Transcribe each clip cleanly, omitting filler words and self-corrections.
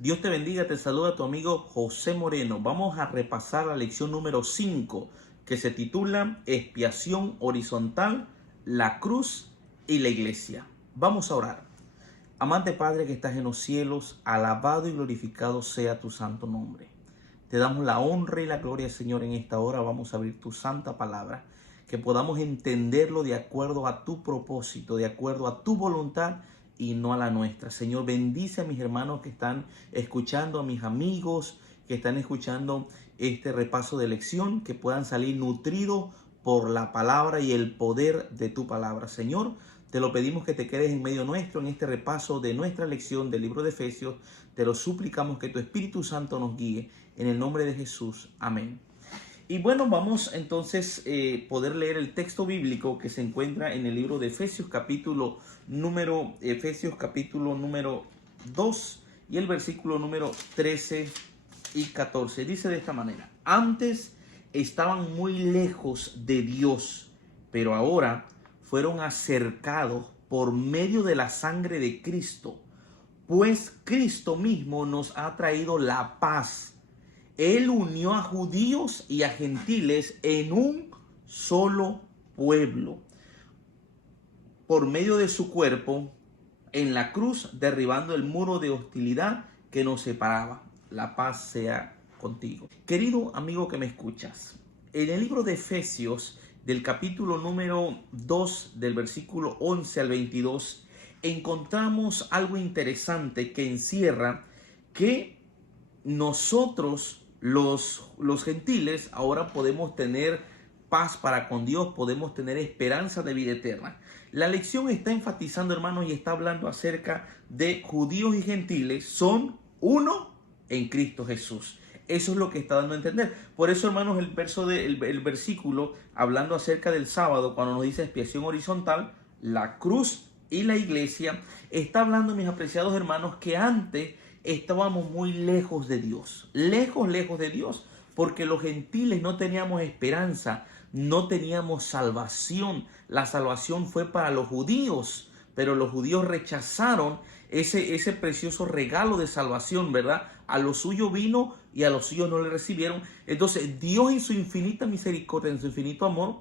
Dios te bendiga, te saluda tu amigo José Moreno. Vamos a repasar la lección número 5 que se titula Expiación horizontal, la cruz y la iglesia. Vamos a orar. Amante Padre que estás en los cielos, alabado y glorificado sea tu santo nombre. Te damos la honra y la gloria, Señor, en esta hora. Vamos a abrir tu santa palabra, que podamos entenderlo de acuerdo a tu propósito, de acuerdo a tu voluntad y no a la nuestra. Señor, bendice a mis hermanos que están escuchando, a mis amigos que están escuchando este repaso de lección, que puedan salir nutridos por la palabra y el poder de tu palabra. Señor, te lo pedimos que te quedes en medio nuestro en este repaso de nuestra lección del libro de Efesios. Te lo suplicamos que tu Espíritu Santo nos guíe en el nombre de Jesús. Amén. Y bueno, vamos entonces poder leer el texto bíblico que se encuentra en el libro de Efesios capítulo número 2 y el versículo número 13 y 14. Dice de esta manera: antes estaban muy lejos de Dios, pero ahora fueron acercados por medio de la sangre de Cristo, pues Cristo mismo nos ha traído la paz. Él unió a judíos y a gentiles en un solo pueblo, por medio de su cuerpo, en la cruz, derribando el muro de hostilidad que nos separaba. La paz sea contigo. Querido amigo que me escuchas, en el libro de Efesios, del capítulo número 2, del versículo 11 al 22, encontramos algo interesante que encierra que nosotros, los gentiles, ahora podemos tener paz para con Dios, podemos tener esperanza de vida eterna. La lección está enfatizando, hermanos, y está hablando acerca de judíos y gentiles, son uno en Cristo Jesús. Eso es lo que está dando a entender. Por eso, hermanos, el versículo hablando acerca del sábado, cuando nos dice expiación horizontal, la cruz y la iglesia, está hablando, mis apreciados hermanos, que antes estábamos muy lejos de Dios, lejos de Dios, porque los gentiles no teníamos esperanza, no teníamos salvación. La salvación fue para los judíos, pero los judíos rechazaron ese precioso regalo de salvación, ¿verdad? A lo suyo vino y a los suyos no le recibieron. Entonces Dios, en su infinita misericordia, en su infinito amor,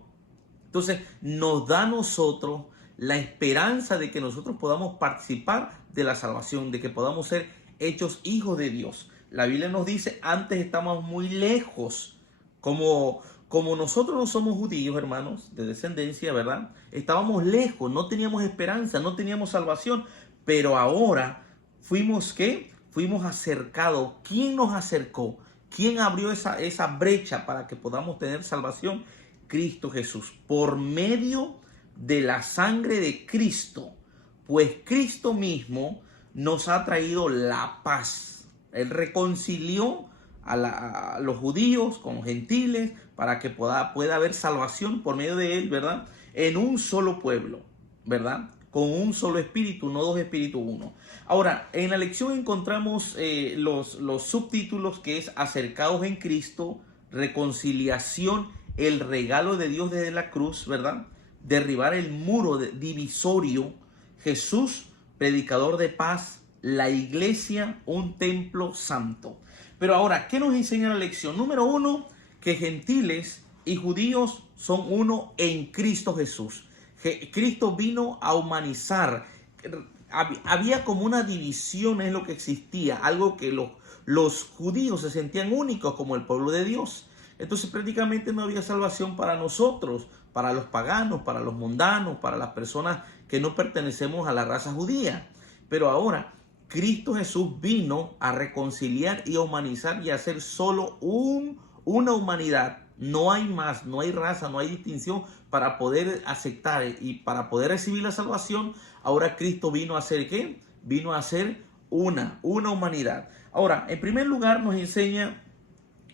entonces nos da a nosotros la esperanza de que nosotros podamos participar de la salvación, de que podamos ser hechos hijos de Dios. La Biblia nos dice, antes estábamos muy lejos, como nosotros no somos judíos, hermanos, de descendencia, ¿verdad? Estábamos lejos, no teníamos esperanza, no teníamos salvación, pero ahora fuimos, ¿qué? Fuimos acercados. ¿Quién nos acercó? ¿Quién abrió esa brecha para que podamos tener salvación? Cristo Jesús, por medio de la sangre de Cristo, pues Cristo mismo nos ha traído la paz. Él reconcilió a los judíos con los gentiles para que pueda haber salvación por medio de él, ¿verdad? En un solo pueblo, ¿verdad? Con un solo espíritu, no dos espíritus, uno. Ahora, en la lección encontramos los subtítulos, que es acercados en Cristo, reconciliación, el regalo de Dios desde la cruz, ¿verdad? Derribar el muro divisorio, Jesús, predicador de paz, la iglesia, un templo santo. Pero ahora, ¿qué nos enseña la lección? Número 1, que gentiles y judíos son uno en Cristo Jesús. Cristo vino a humanizar. Había como una división, es lo que existía, algo que los judíos se sentían únicos como el pueblo de Dios. Entonces prácticamente no había salvación para nosotros, para los paganos, para los mundanos, para las personas que no pertenecemos a la raza judía. Pero ahora Cristo Jesús vino a reconciliar y a humanizar y a hacer solo una humanidad. No hay más, no hay raza, no hay distinción para poder aceptar y para poder recibir la salvación. Ahora Cristo vino a hacer ¿qué? Vino a hacer una humanidad. Ahora, en primer lugar nos enseña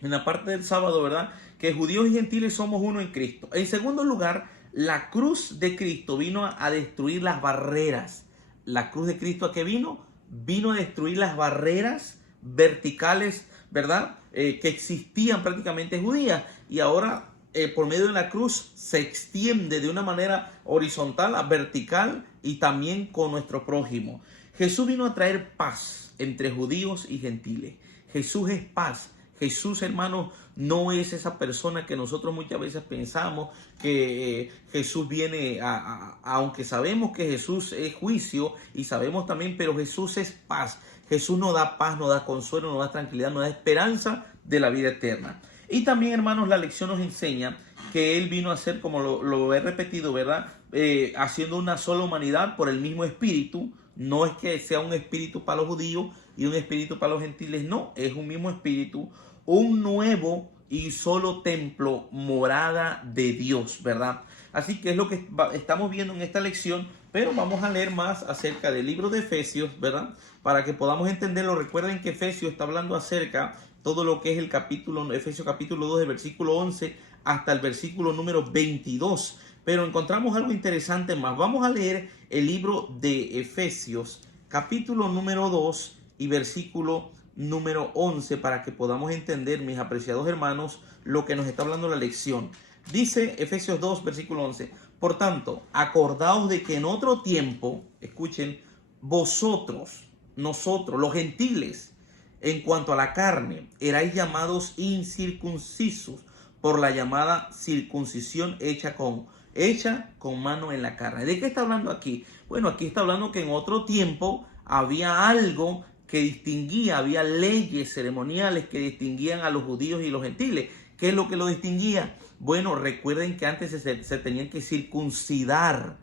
en la parte del sábado, ¿verdad?, que judíos y gentiles somos uno en Cristo. En segundo lugar, la cruz de Cristo vino a destruir las barreras. La cruz de Cristo, ¿a qué vino? Vino a destruir las barreras verticales, ¿verdad?, que existían prácticamente judías. Y ahora, por medio de la cruz, se extiende de una manera horizontal a vertical y también con nuestro prójimo. Jesús vino a traer paz entre judíos y gentiles. Jesús es paz. Jesús, hermanos, no es esa persona que nosotros muchas veces pensamos que Jesús viene aunque sabemos que Jesús es juicio y sabemos también, pero Jesús es paz. Jesús nos da paz, nos da consuelo, nos da tranquilidad, nos da esperanza de la vida eterna. Y también, hermanos, la lección nos enseña que Él vino a ser, como lo he repetido, ¿verdad? Haciendo una sola humanidad por el mismo espíritu. No es que sea un espíritu para los judíos y un espíritu para los gentiles, no, es un mismo espíritu, un nuevo y solo templo, morada de Dios, ¿verdad? Así que es lo que estamos viendo en esta lección, pero vamos a leer más acerca del libro de Efesios, ¿verdad? Para que podamos entenderlo. Recuerden que Efesios está hablando acerca todo lo que es el capítulo, Efesios capítulo 2, del versículo 11 hasta el versículo número 22. Pero encontramos algo interesante más. Vamos a leer el libro de Efesios, capítulo número 2 y versículo número 11, para que podamos entender, mis apreciados hermanos, lo que nos está hablando la lección. Dice Efesios 2, versículo 11. Por tanto, acordaos de que en otro tiempo, escuchen, vosotros, nosotros, los gentiles, en cuanto a la carne, erais llamados incircuncisos por la llamada circuncisión hecha con mano en la carne. ¿De qué está hablando aquí? Bueno, aquí está hablando que en otro tiempo había algo que distinguía, había leyes ceremoniales que distinguían a los judíos y los gentiles. ¿Qué es lo que lo distinguía? Bueno, recuerden que antes se tenían que circuncidar,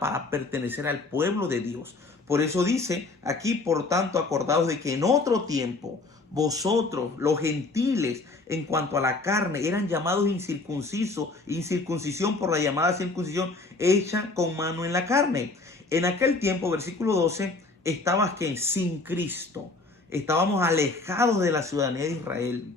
para pertenecer al pueblo de Dios. Por eso dice aquí, por tanto, acordaos de que en otro tiempo vosotros, los gentiles, en cuanto a la carne, eran llamados incircuncisión por la llamada circuncisión hecha con mano en la carne. En aquel tiempo, versículo 12, estabas que sin Cristo, estábamos alejados de la ciudadanía de Israel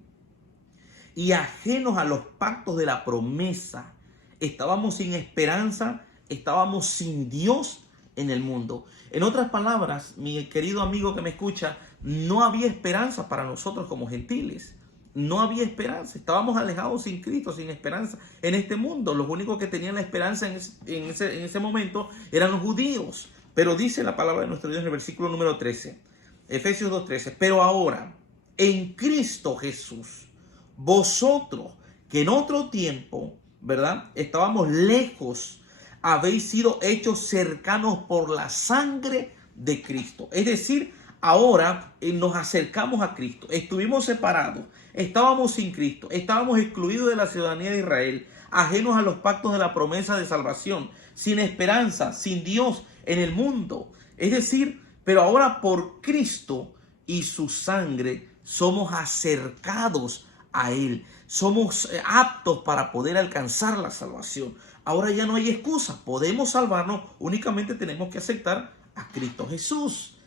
y ajenos a los pactos de la promesa. Estábamos sin esperanza, estábamos sin Dios en el mundo. En otras palabras, mi querido amigo que me escucha, no había esperanza para nosotros como gentiles. No había esperanza. Estábamos alejados sin Cristo, sin esperanza en este mundo. Los únicos que tenían la esperanza en ese momento eran los judíos. Pero dice la palabra de nuestro Dios en el versículo número 13, Efesios 2:13. Pero ahora, en Cristo Jesús, vosotros que en otro tiempo, ¿verdad?, estábamos lejos, habéis sido hechos cercanos por la sangre de Cristo. Es decir, ahora nos acercamos a Cristo. Estuvimos separados, estábamos sin Cristo, estábamos excluidos de la ciudadanía de Israel, ajenos a los pactos de la promesa de salvación, sin esperanza, sin Dios en el mundo. Es decir, pero ahora por Cristo y su sangre somos acercados a Él. Somos aptos para poder alcanzar la salvación. Ahora ya no hay excusa. Podemos salvarnos. Únicamente tenemos que aceptar a Cristo Jesús.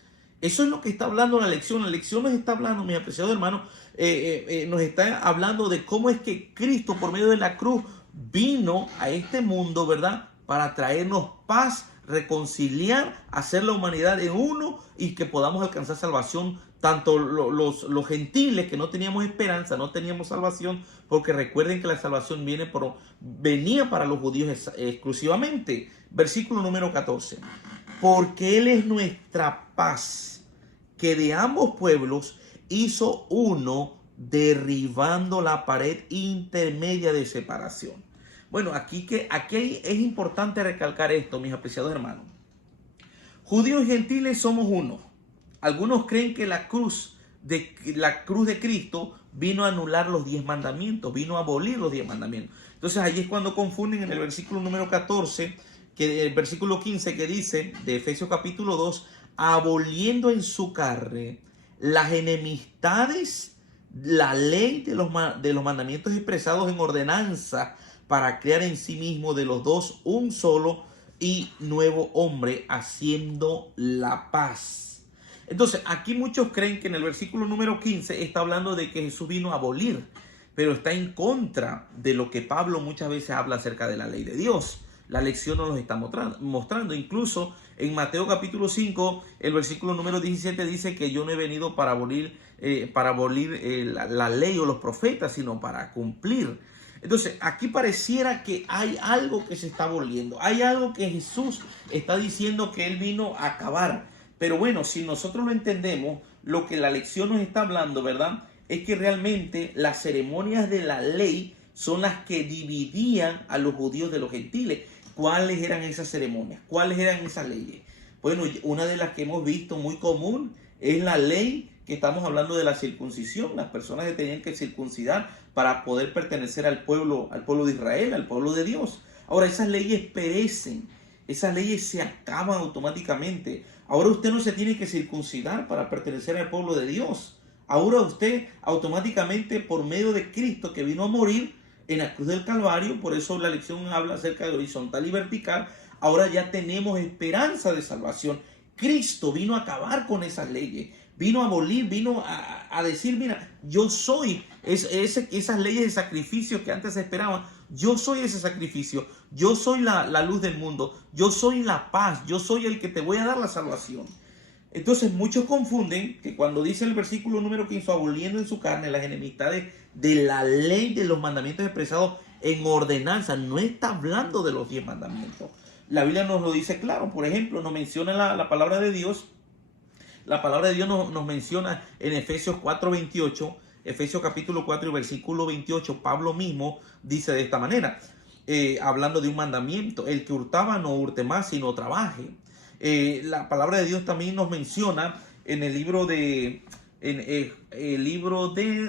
Eso es lo que está hablando la lección. La lección nos está hablando, mis apreciados hermanos, nos está hablando de cómo es que Cristo, por medio de la cruz, vino a este mundo, ¿verdad?, para traernos paz, reconciliar, hacer la humanidad en uno y que podamos alcanzar salvación. Tanto los gentiles, que no teníamos esperanza, no teníamos salvación, porque recuerden que la salvación venía para los judíos exclusivamente. Versículo número 14. Porque Él es nuestra paz, que de ambos pueblos hizo uno, derribando la pared intermedia de separación. Bueno, aquí es importante recalcar esto, mis apreciados hermanos. Judíos y gentiles somos uno. Algunos creen que la cruz de Cristo vino a anular los 10 mandamientos, vino a abolir los 10 mandamientos. Entonces ahí es cuando confunden en el versículo número 14, que el versículo 15 que dice de Efesios capítulo 2, aboliendo en su carne las enemistades, la ley de los mandamientos expresados en ordenanza, para crear en sí mismo de los dos un solo y nuevo hombre, haciendo la paz. Entonces, aquí muchos creen que en el versículo número 15 está hablando de que Jesús vino a abolir, pero está en contra de lo que Pablo muchas veces habla acerca de la ley de Dios. La lección nos lo está mostrando. Incluso en Mateo capítulo 5, el versículo número 17 dice que yo no he venido para abolir la ley o los profetas, sino para cumplir. Entonces, aquí pareciera que hay algo que se está volviendo. Hay algo que Jesús está diciendo que Él vino a acabar. Pero bueno, si nosotros lo entendemos, lo que la lección nos está hablando, ¿verdad? Es que realmente las ceremonias de la ley son las que dividían a los judíos de los gentiles. ¿Cuáles eran esas ceremonias? ¿Cuáles eran esas leyes? Bueno, una de las que hemos visto muy común es la ley que estamos hablando de la circuncisión. Las personas que tenían que circuncidar para poder pertenecer al pueblo de Israel, al pueblo de Dios. Ahora, esas leyes perecen, esas leyes se acaban automáticamente. Ahora usted no se tiene que circuncidar para pertenecer al pueblo de Dios. Ahora usted automáticamente, por medio de Cristo que vino a morir en la cruz del Calvario, por eso la lección habla acerca de horizontal y vertical, ahora ya tenemos esperanza de salvación. Cristo vino a acabar con esas leyes, vino a abolir, vino a decir, mira, yo soy esas leyes de sacrificio que antes se esperaban. Yo soy ese sacrificio, yo soy la luz del mundo, yo soy la paz, yo soy el que te voy a dar la salvación. Entonces muchos confunden que cuando dice el versículo número 15, aboliendo en su carne las enemistades de la ley de los mandamientos expresados en ordenanza, no está hablando de los 10 mandamientos. La Biblia nos lo dice claro. Por ejemplo, nos menciona la palabra de Dios. La palabra de Dios nos menciona en Efesios 4:28, Efesios capítulo 4 y versículo 28, Pablo mismo dice de esta manera, hablando de un mandamiento: el que hurtaba no hurte más, sino trabaje. La palabra de Dios también nos menciona en el libro de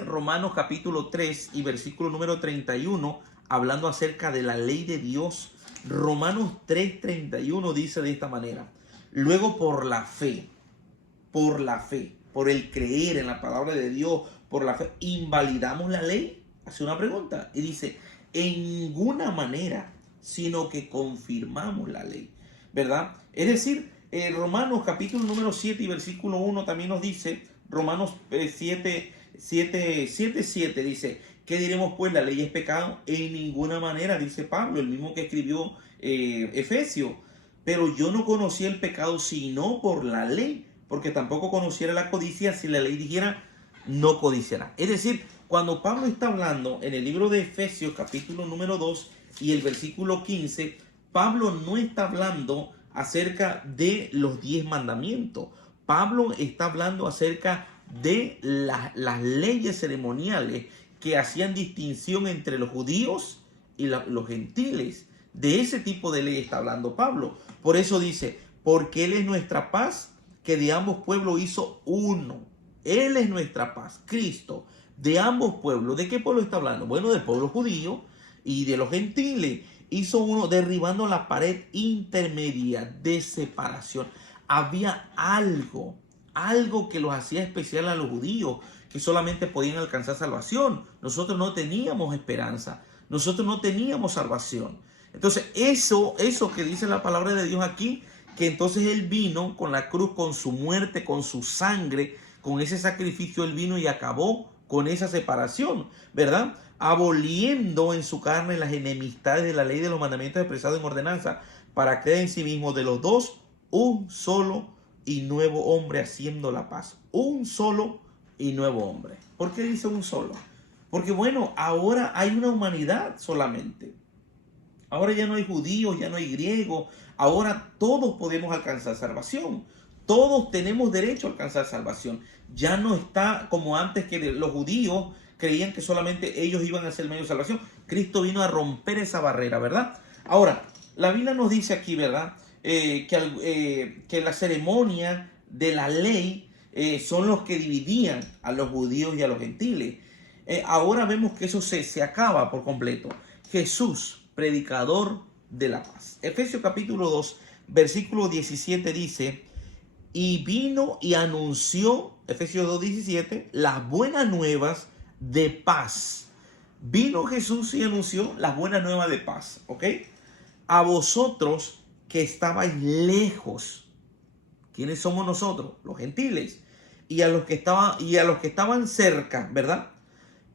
Romanos capítulo 3 y versículo número 31, hablando acerca de la ley de Dios. Romanos 3:31 dice de esta manera: luego por la fe, por el creer en la palabra de Dios, por la fe, ¿invalidamos la ley? Hace una pregunta y dice, en ninguna manera, sino que confirmamos la ley, ¿verdad? Es decir, Romanos capítulo número 7 y versículo 1 también nos dice, Romanos 7 dice, ¿qué diremos pues? ¿La ley es pecado? En ninguna manera, dice Pablo, el mismo que escribió Efesios. Pero yo no conocía el pecado sino por la ley, porque tampoco conociera la codicia si la ley dijera no codiciará. Es decir, cuando Pablo está hablando en el libro de Efesios capítulo número 2 y el versículo 15, Pablo no está hablando acerca de los 10 mandamientos. Pablo está hablando acerca de las leyes ceremoniales que hacían distinción entre los judíos y los gentiles. De ese tipo de ley está hablando Pablo. Por eso dice, porque Él es nuestra paz, que de ambos pueblos hizo uno. Él es nuestra paz, Cristo, de ambos pueblos. ¿De qué pueblo está hablando? Bueno, del pueblo judío y de los gentiles. Hizo uno, derribando la pared intermedia de separación. Había algo que los hacía especial a los judíos, que solamente podían alcanzar salvación. Nosotros no teníamos esperanza, nosotros no teníamos salvación. Entonces eso que dice la palabra de Dios aquí, que entonces Él vino con la cruz, con su muerte, con su sangre, con ese sacrificio, Él vino y acabó con esa separación, ¿verdad? Aboliendo en su carne las enemistades de la ley de los mandamientos expresados en ordenanza, para crear en sí mismo de los dos un solo y nuevo hombre, haciendo la paz. Un solo y nuevo hombre. ¿Por qué dice un solo? Porque bueno, ahora hay una humanidad solamente. Ahora ya no hay judíos, ya no hay griegos. Ahora todos podemos alcanzar salvación. Todos tenemos derecho a alcanzar salvación. Ya no está como antes, que los judíos creían que solamente ellos iban a ser el medio de salvación. Cristo vino a romper esa barrera, ¿verdad? Ahora, la Biblia nos dice aquí, ¿verdad? Que la ceremonia de la ley son los que dividían a los judíos y a los gentiles. Ahora vemos que eso se acaba por completo. Jesús, predicador de la paz. Efesios capítulo 2, versículo 17 dice, y vino y anunció, Efesios 2:17, las buenas nuevas de paz. Vino Jesús y anunció las buenas nuevas de paz, ¿ok? A vosotros que estabais lejos. ¿Quiénes somos nosotros? Los gentiles. Y a los que estaban cerca, ¿verdad?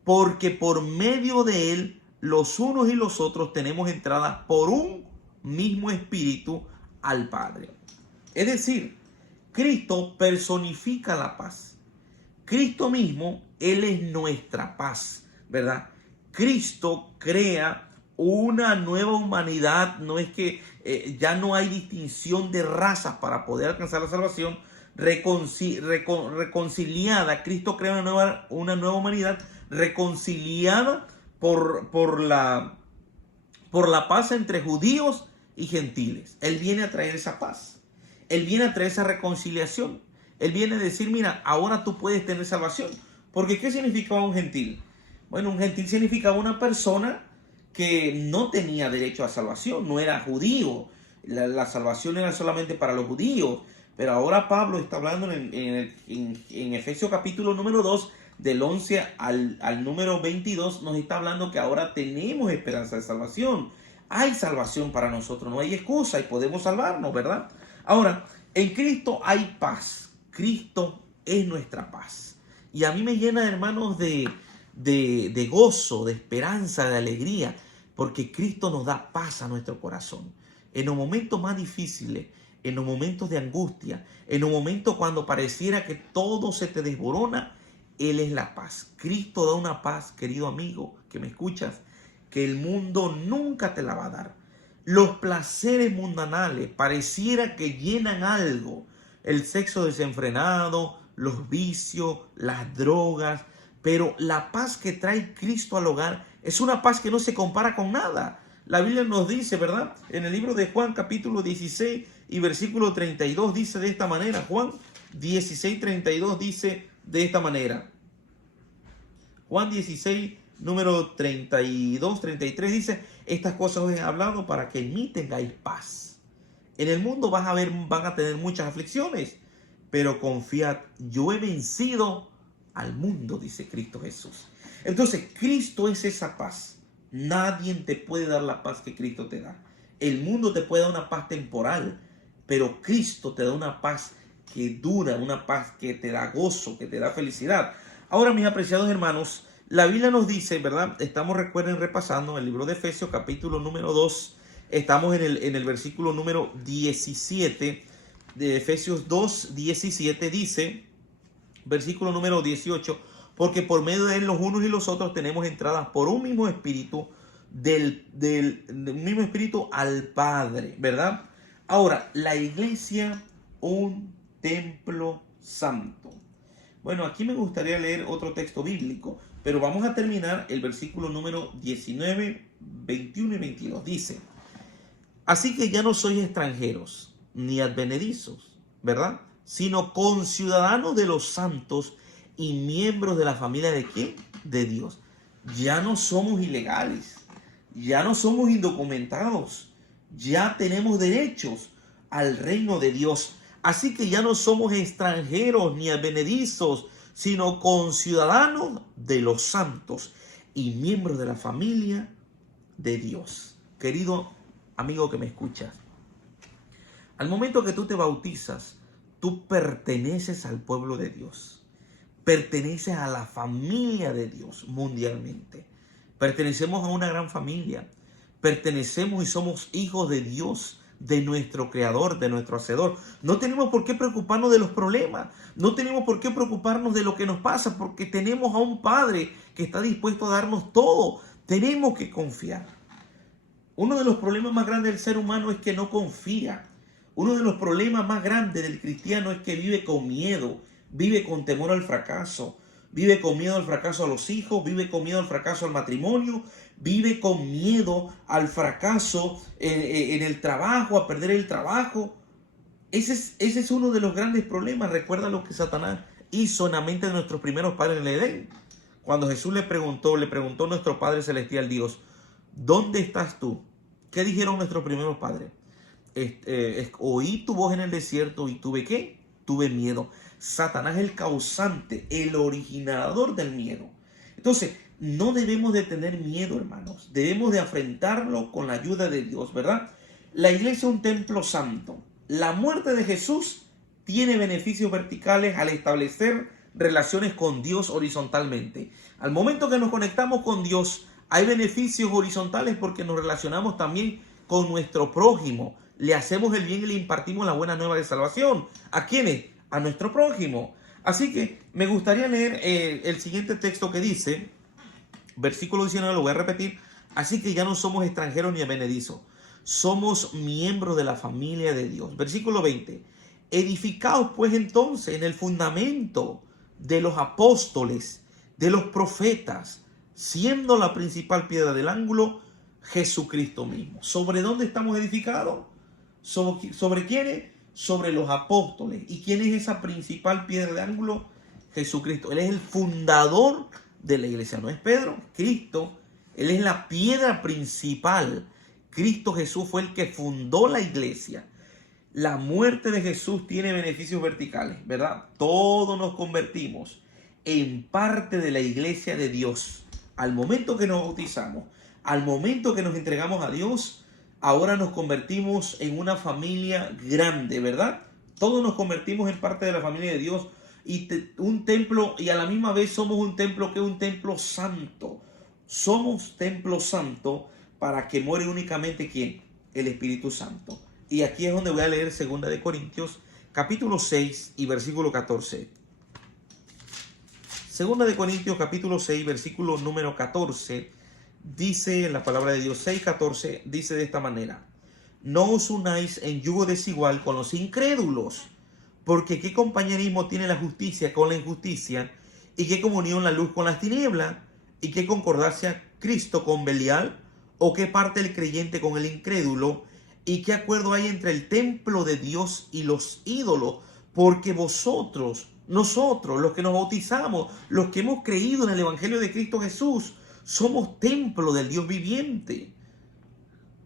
Porque por medio de Él, los unos y los otros tenemos entrada por un mismo espíritu al Padre. Es decir, Cristo personifica la paz. Cristo mismo, Él es nuestra paz, ¿verdad? Cristo crea una nueva humanidad. No es que ya no hay distinción de razas para poder alcanzar la salvación. Reconciliada, Cristo crea una nueva humanidad reconciliada por la paz entre judíos y gentiles. Él viene a traer esa paz. Él viene a traer esa reconciliación. Él viene a decir, mira, ahora tú puedes tener salvación. Porque ¿qué significaba un gentil? Bueno, un gentil significaba una persona que no tenía derecho a salvación, no era judío. La salvación era solamente para los judíos. Pero ahora Pablo está hablando en Efesios capítulo número 2, del 11 al número 22, nos está hablando que ahora tenemos esperanza de salvación. Hay salvación para nosotros, no hay excusa y podemos salvarnos, ¿verdad? Ahora, en Cristo hay paz. Cristo es nuestra paz. Y a mí me llena, hermanos, de gozo, de esperanza, de alegría, porque Cristo nos da paz a nuestro corazón. En los momentos más difíciles, en los momentos de angustia, en los momentos cuando pareciera que todo se te desborona, Él es la paz. Cristo da una paz, querido amigo, que me escuchas, que el mundo nunca te la va a dar. Los placeres mundanales pareciera que llenan algo. El sexo desenfrenado, los vicios, las drogas. Pero la paz que trae Cristo al hogar es una paz que no se compara con nada. La Biblia nos dice, ¿verdad? En el libro de Juan capítulo 16 y versículo 32 dice de esta manera. Juan 16, 32 dice de esta manera. Juan 16, número 32, 33 dice, estas cosas os he hablado para que en mí tengáis paz. En el mundo van a tener muchas aflicciones, pero confiad, yo he vencido al mundo, dice Cristo Jesús. Entonces, Cristo es esa paz. Nadie te puede dar la paz que Cristo te da. El mundo te puede dar una paz temporal, pero Cristo te da una paz que dura, una paz que te da gozo, que te da felicidad. Ahora, mis apreciados hermanos, la Biblia nos dice, ¿verdad? Estamos, recuerden, repasando el libro de Efesios, capítulo número 2. Estamos en el versículo número 17 de Efesios 2, 17. Dice, versículo número 18, porque por medio de él los unos y los otros tenemos entradas por un mismo espíritu, del mismo espíritu al Padre, ¿verdad? Ahora, la iglesia, un templo santo. Bueno, aquí me gustaría leer otro texto bíblico, pero vamos a terminar el versículo número 19, 21 y 22. Dice, así que ya no sois extranjeros ni advenedizos, ¿verdad? Sino conciudadanos de los santos y miembros de la familia ¿de quién? De Dios. Ya no somos ilegales, ya no somos indocumentados, ya tenemos derechos al reino de Dios. Así que ya no somos extranjeros ni advenedizos, sino conciudadanos de los santos y miembros de la familia de Dios. Querido amigo que me escuchas, al momento que tú te bautizas, tú perteneces al pueblo de Dios. Perteneces a la familia de Dios mundialmente. Pertenecemos a una gran familia. Pertenecemos y somos hijos de Dios, de nuestro Creador, de nuestro Hacedor. No tenemos por qué preocuparnos de los problemas. No tenemos por qué preocuparnos de lo que nos pasa, porque tenemos a un Padre que está dispuesto a darnos todo. Tenemos que confiar. Uno de los problemas más grandes del ser humano es que no confía. Uno de los problemas más grandes del cristiano es que vive con miedo, vive con temor al fracaso, vive con miedo al fracaso a los hijos, vive con miedo al fracaso al matrimonio, vive con miedo al fracaso en el trabajo, a perder el trabajo. Ese es uno de los grandes problemas. Recuerda lo que Satanás hizo en la mente de nuestros primeros padres en el Edén. Cuando Jesús le preguntó a nuestro Padre Celestial, Dios, ¿dónde estás tú? ¿Qué dijeron nuestros primeros padres? Oí tu voz en el desierto y tuve ¿qué? Tuve miedo. Satanás es el causante, el originador del miedo. Entonces, no debemos de tener miedo, hermanos. Debemos de afrontarlo con la ayuda de Dios, ¿verdad? La iglesia es un templo santo. La muerte de Jesús tiene beneficios verticales al establecer relaciones con Dios horizontalmente. Al momento que nos conectamos con Dios, hay beneficios horizontales porque nos relacionamos también con nuestro prójimo. Le hacemos el bien y le impartimos la buena nueva de salvación. ¿A quiénes? A nuestro prójimo. Así que me gustaría leer el siguiente texto que dice, Versículo 19, lo voy a repetir. Así que ya no somos extranjeros ni advenedizos, somos miembros de la familia de Dios. Versículo 20. Edificaos pues entonces en el fundamento de los apóstoles, de los profetas, siendo la principal piedra del ángulo Jesucristo mismo. ¿Sobre dónde estamos edificados? ¿Sobre quiénes? Sobre los apóstoles. ¿Y quién es esa principal piedra de ángulo? Jesucristo. Él es el fundador de la iglesia. No es Pedro, Cristo. Él es la piedra principal. Cristo Jesús fue el que fundó la iglesia. La muerte de Jesús tiene beneficios verticales, ¿verdad? Todos nos convertimos en parte de la iglesia de Dios. Al momento que nos bautizamos, al momento que nos entregamos a Dios, ahora nos convertimos en una familia grande, ¿verdad? Todos nos convertimos en parte de la familia de Dios y un templo, y a la misma vez somos un templo que es un templo santo. Somos templo santo para que muere únicamente ¿quién? El Espíritu Santo. Y aquí es donde voy a leer 2 de Corintios, capítulo 6 y versículo 14. 2 de Corintios, capítulo 6, versículo número 14, dice la palabra de Dios, 6:14, dice de esta manera: no os unáis en yugo desigual con los incrédulos, porque ¿qué compañerismo tiene la justicia con la injusticia? ¿Y qué comunión la luz con las tinieblas? ¿Y qué concordancia Cristo con Belial? ¿O qué parte el creyente con el incrédulo? ¿Y qué acuerdo hay entre el templo de Dios y los ídolos? Porque nosotros, los que nos bautizamos, los que hemos creído en el Evangelio de Cristo Jesús, somos templo del Dios viviente.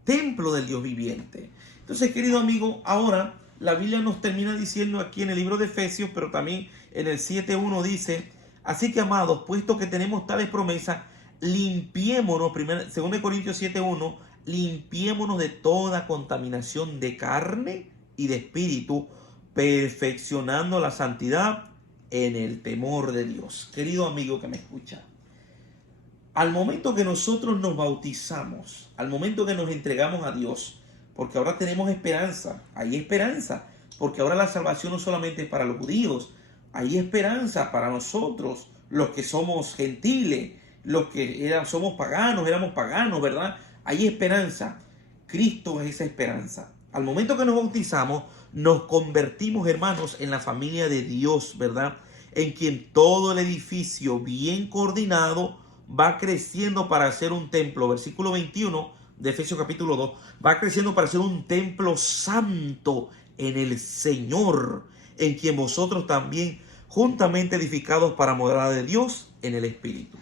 Templo del Dios viviente. Entonces, querido amigo, ahora la Biblia nos termina diciendo aquí en el libro de Efesios, pero también en el 7:1 dice: así que, amados, puesto que tenemos tales promesas, limpiémonos, 2 Corintios 7:1, limpiémonos de toda contaminación de carne y de espíritu, perfeccionando la santidad en el temor de Dios. Querido amigo que me escucha, al momento que nosotros nos bautizamos, al momento que nos entregamos a Dios, porque ahora tenemos esperanza, hay esperanza, porque ahora la salvación no solamente es para los judíos, hay esperanza para nosotros, los que somos gentiles, los que somos paganos, éramos paganos, ¿verdad? Hay esperanza. Cristo es esa esperanza. Al momento que nos bautizamos, nos convertimos, hermanos, en la familia de Dios, ¿verdad? En quien todo el edificio bien coordinado va creciendo para ser un templo. Versículo 21 de Efesios capítulo 2. Va creciendo para ser un templo santo en el Señor, en quien vosotros también juntamente edificados para morada de Dios en el Espíritu.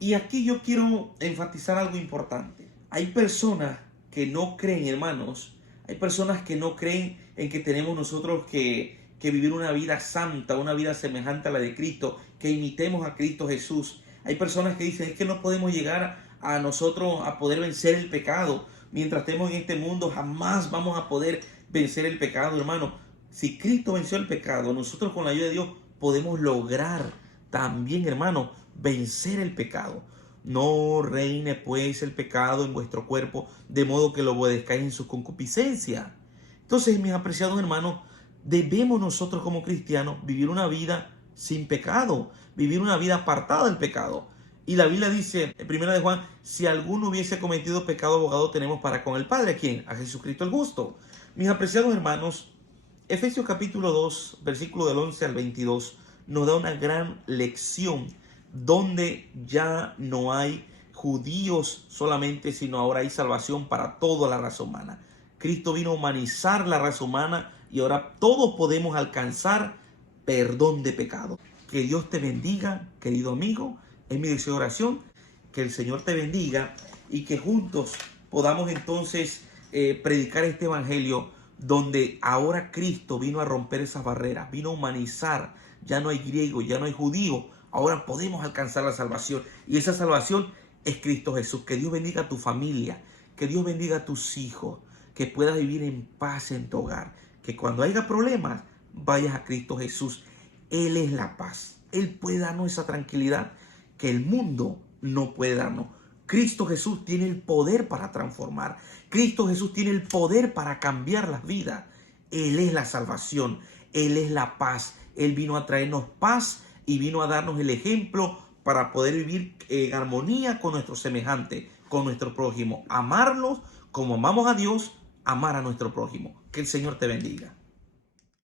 Y aquí yo quiero enfatizar algo importante. Hay personas que no creen, hermanos. Hay personas que no creen en que tenemos nosotros que vivir una vida santa, una vida semejante a la de Cristo, que imitemos a Cristo Jesús. Hay personas que dicen, es que no podemos llegar a nosotros a poder vencer el pecado. Mientras estemos en este mundo, jamás vamos a poder vencer el pecado, hermano. Si Cristo venció el pecado, nosotros con la ayuda de Dios podemos lograr también, hermano, vencer el pecado. No reine pues el pecado en vuestro cuerpo, de modo que lo obedezcáis en su concupiscencia. Entonces, mis apreciados hermanos, debemos nosotros como cristianos vivir una vida sin pecado, vivir una vida apartada del pecado. Y la Biblia dice, en 1 de Juan, si alguno hubiese cometido pecado, abogado tenemos para con el Padre. ¿A quién? A Jesucristo el justo. Mis apreciados hermanos, Efesios capítulo 2, versículo del 11 al 22, nos da una gran lección donde ya no hay judíos solamente, sino ahora hay salvación para toda la raza humana. Cristo vino a humanizar la raza humana y ahora todos podemos alcanzar perdón de pecado. Que Dios te bendiga, querido amigo. Es mi deseo de oración, que el Señor te bendiga y que juntos podamos entonces predicar este evangelio donde ahora Cristo vino a romper esas barreras, vino a humanizar. Ya no hay griego, ya no hay judío. Ahora podemos alcanzar la salvación y esa salvación es Cristo Jesús. Que Dios bendiga a tu familia, que Dios bendiga a tus hijos, que puedas vivir en paz en tu hogar, que cuando haya problemas vayas a Cristo Jesús. Él es la paz, Él puede darnos esa tranquilidad que el mundo no puede darnos. Cristo Jesús tiene el poder para transformar. Cristo Jesús tiene el poder para cambiar las vidas. Él es la salvación, Él es la paz. Él vino a traernos paz y vino a darnos el ejemplo para poder vivir en armonía con nuestro semejante, con nuestro prójimo. Amarlos como amamos a Dios, amar a nuestro prójimo. Que el Señor te bendiga.